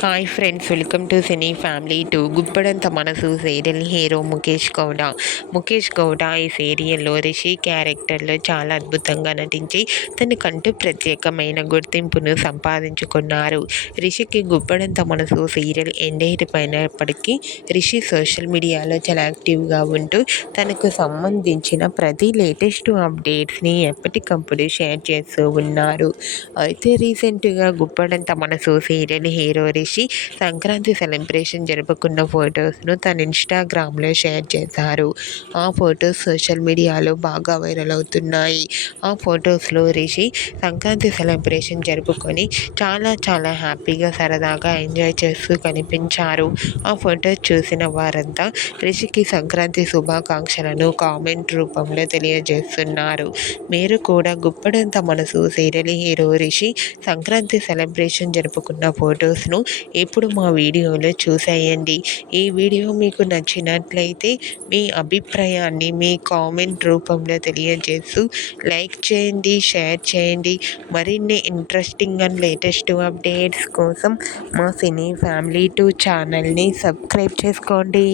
Hi friends, welcome to cine family two. గుప్పడంత మనసు serial hero Mukesh Gowda ఈ సీరియల్లో రిషి క్యారెక్టర్లో చాలా అద్భుతంగా నటించి తనకంటూ ప్రత్యేకమైన గుర్తింపును సంపాదించుకున్నారు. రిషికి గుప్పడంత మనసు సీరియల్ ఎండ్ అయిపోయినప్పటికీ రిషి సోషల్ మీడియాలో చాలా యాక్టివ్గా ఉంటూ తనకు సంబంధించిన ప్రతి లేటెస్ట్ అప్డేట్స్ని ఎప్పటికప్పుడు షేర్ చేస్తూ ఉన్నారు. అయితే రీసెంట్గా గుప్పడంత మనసు serial hero Rishi Sankranti celebration జరుపుకున్న ఫొటోస్ను తన ఇన్స్టాగ్రామ్లో షేర్ చేశారు. ఆ ఫొటోస్ సోషల్ మీడియాలో బాగా వైరల్ అవుతున్నాయి. ఆ ఫొటోస్లో రిషి సంక్రాంతి సెలబ్రేషన్ జరుపుకొని చాలా హ్యాపీగా సరదాగా ఎంజాయ్ చేస్తూ కనిపించారు. ఆ ఫొటోస్ చూసిన వారంతా రిషికి సంక్రాంతి శుభాకాంక్షలను కామెంట్ రూపంలో తెలియజేస్తున్నారు. మీరు కూడా గుప్పడంత మనసు serial hero Rishi Sankranti celebration జరుపుకున్న ఫొటోస్ను ఇప్పుడు మా వీడియోలో చూసేయండి. ఈ వీడియో మీకు నచ్చినట్లయితే మీ అభిప్రాయాన్ని మీ కామెంట్ రూపంలో తెలియజేస్తూ లైక్ చేయండి, షేర్ చేయండి. మరిన్ని ఇంట్రెస్టింగ్ అండ్ లేటెస్ట్ అప్డేట్స్ కోసం మా సినీ ఫ్యామిలీ 2 ఛానల్ని సబ్స్క్రైబ్ చేసుకోండి.